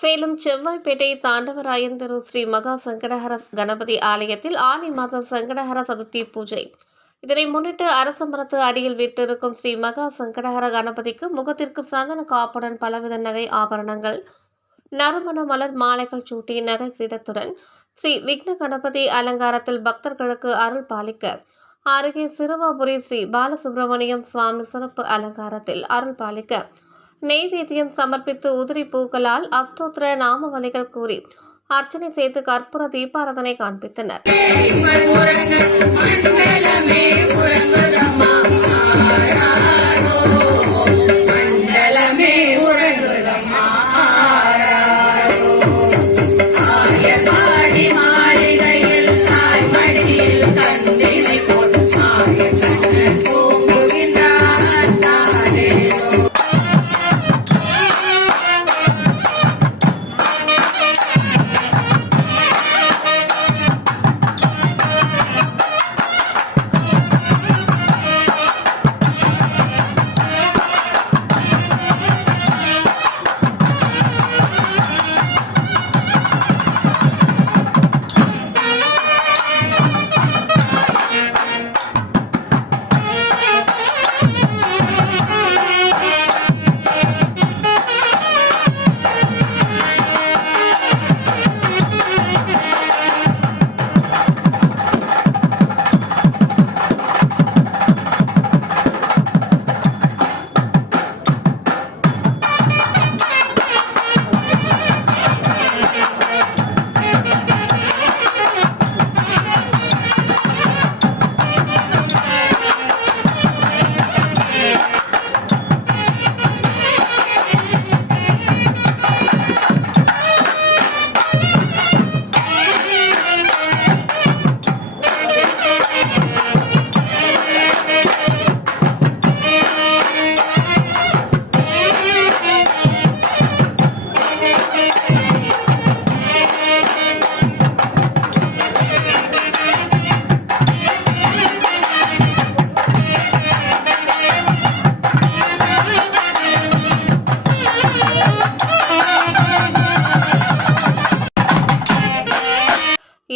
சேலம் செவ்வாய்ப்பேட்டை தாண்டவராயன் திரு ஸ்ரீ மகா சங்கடஹர கணபதி ஆலயத்தில் ஆனி மாத சங்கடஹர சதுர்த்தி பூஜை. இதனை முன்னிட்டு அரச மரத்து அடியில் வீட்டிருக்கும் ஸ்ரீ மகா சங்கடஹர கணபதிக்கு முகத்திற்கு சந்தன காப்புடன் பலவித நகை ஆபரணங்கள், நறுமண மலர் மாலைகள் சூட்டி நகை கிரீடத்துடன் ஸ்ரீ விக்ன கணபதி அலங்காரத்தில் பக்தர்களுக்கு அருள் பாலிக்க, அருகே சிறுவாபுரி ஸ்ரீ பாலசுப்பிரமணியம் சுவாமி சிறப்பு அலங்காரத்தில் அருள் பாலிக்க நெய்வேத்தியம் சமர்ப்பித்து உதிரி பூக்களால் அஷ்டோத்திர நாமவலிகள் கூறி அர்ச்சனை செய்து கற்பூர தீபாராதனை காண்பித்தனர்.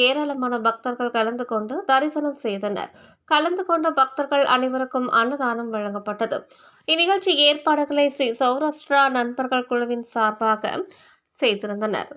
ஏராளமான பக்தர்கள் கலந்து கொண்டு தரிசனம் செய்தனர். கலந்து கொண்ட பக்தர்கள் அனைவருக்கும் அன்னதானம் வழங்கப்பட்டது. இந்நிகழ்ச்சி ஏற்பாடுகளை ஸ்ரீ சௌராஷ்டிரா நண்பர்கள் குழுவின் சார்பாக செய்திருந்தனர்.